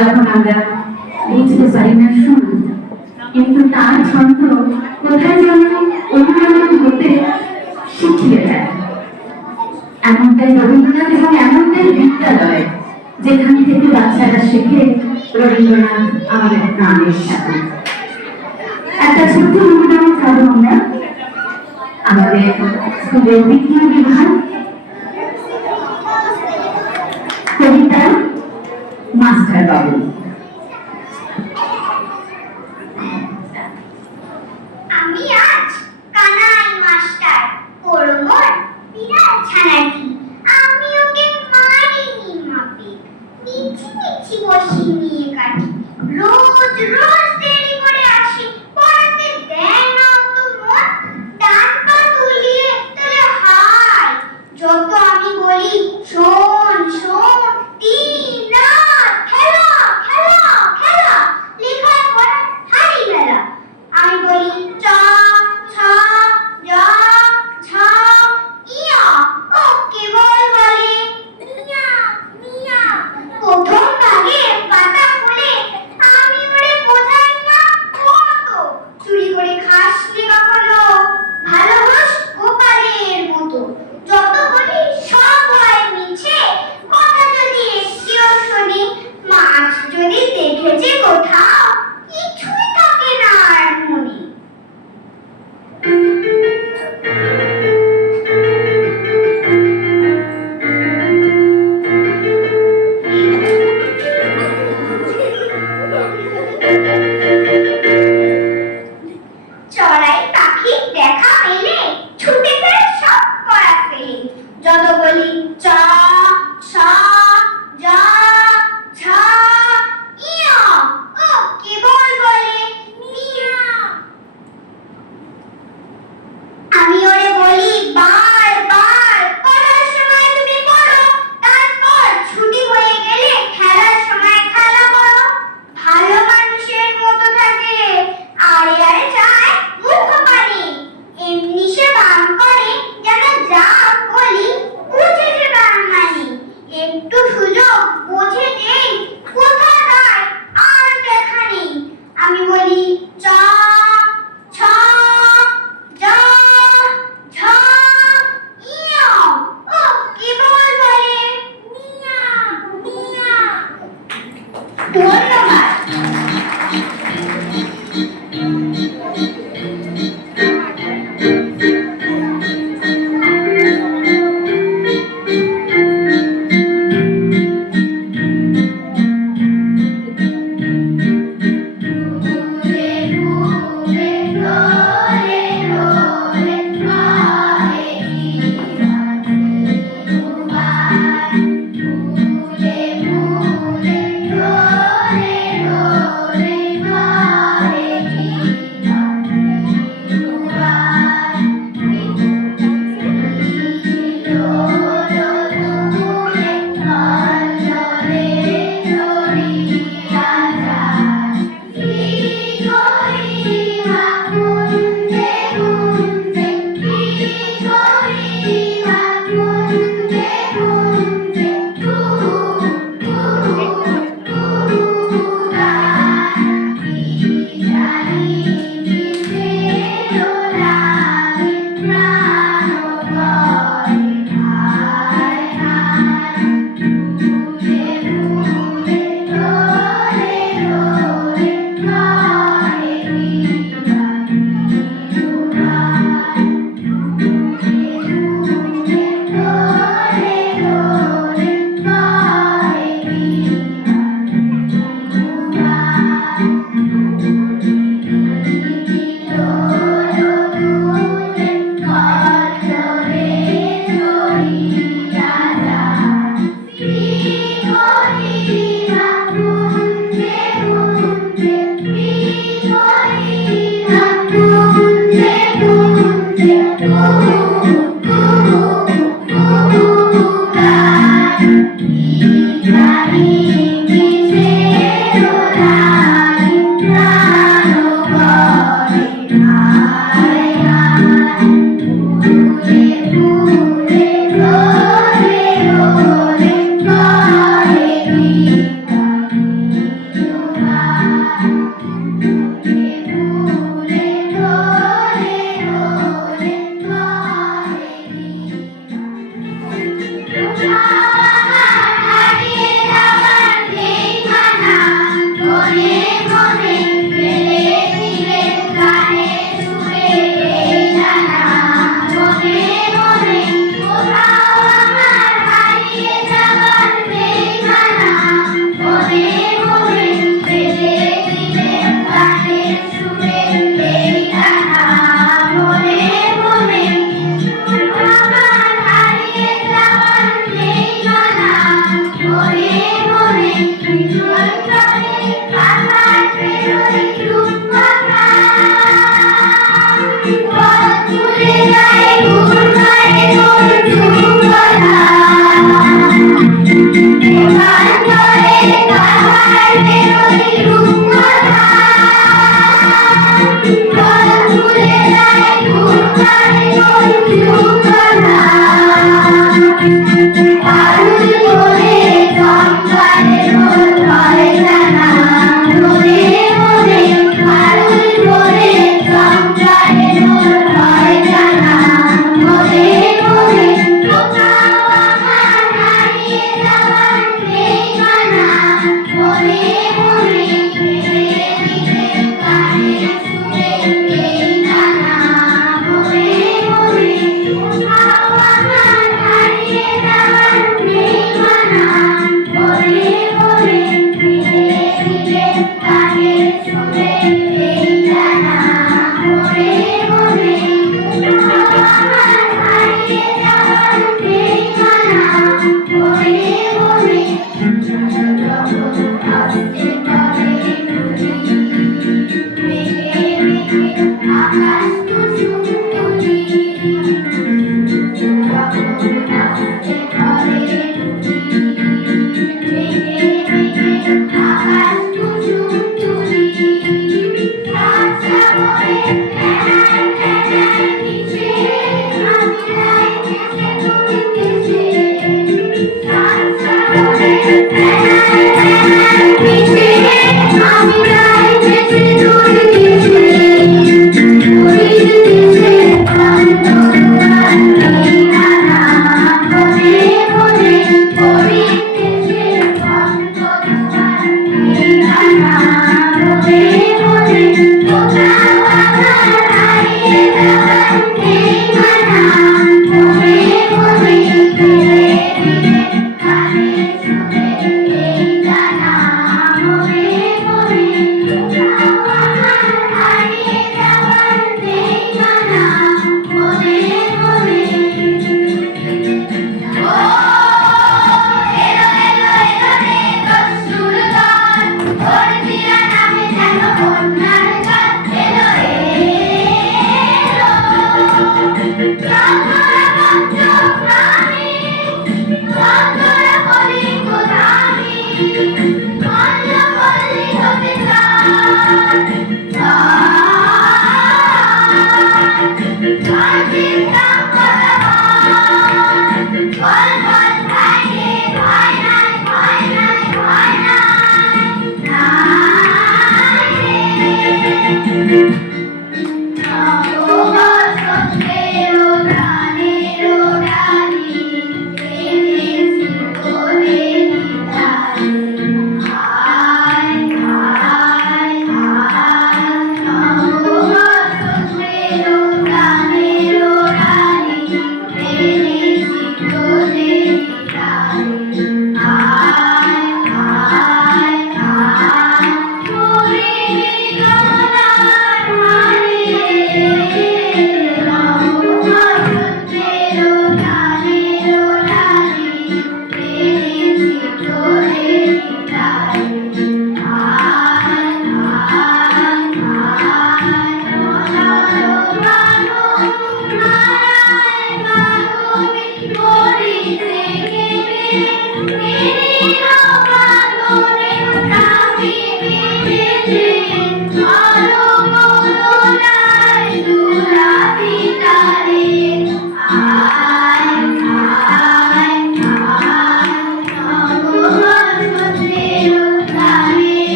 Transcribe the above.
যখন আমরা বুঝতে পারি না শুন, কিন্তু তার ছন্দ কোথায় যেন অনুরণন হতে শিখিয়ে দেয়। এমনটাই রবীন্দ্রনাথ এবং এমনটাই বিদ্যালয়, যেখান থেকে বাচ্চারা শেখে রবীন্দ্রনাথ আমাদের প্রাণের সাথে। একটা ছোট্ট অনুদান খাবো আমরা আমাদের স্কুলের বিজ্ঞান বিভাগ কবিতা মাস্টার বাবু। আমি আজ কানাই মাস্টার পড়মোর বিড়াল ছানাটি, আমি ওকে মারিনি মাপে, মিছি মিছি বসি নিয়ে কাটি, রোজ রোজ দেরি করে আসি, পড়াতে দেয় না তো মন, ডান পা তুলিয়ে তোলে হাই, যত আমি বলি শোন শোন, দিন রাত খেলা খেলা খেলা, লেখায় পড়ার হাই বেলা, আমি বলি চ ছ জ ছ ইয়া, ও কেবল বলে মিয়া মিয়া, প্রথম ভাগে পাতা খুলে আমি ওরে বোঝাই না কত, চুরি করে খাসনি কখনো, ভালো হোস গোপালের মতো, যত বলি সব হয় মিছে, কথা যদি একটিও শুনি, মাছ যদি দেখেছে কোথাও, কিছুই থাকে না আর মনে। চড়াই পাখি দেখা পেলে ছুটে যায় সব করা ফেলে, যত বলি চ ছ জ ছ ইয়া, ও কেবল বলে মিয়া, আমি ওরে বলি বার বার পড়ার সময় তুমি পড়ো, তারপর ছুটি হয়ে গেলে খেলার সময় খেলা করো, ভালো মানুষের মতো থাকে, আরে আরে চায় মুখ পানি, এমনি সে বান করে যেন যা বলি বুঝেছে তার মানে, একটু সুযোগ বোঝে যেই কোথা যায় আর দেখা নেই, আমি বলি চ ছ জ ঝ ইয়া, ও কেবল বলে মিয়া মিয়া। ধন্যবাদ। Thank you.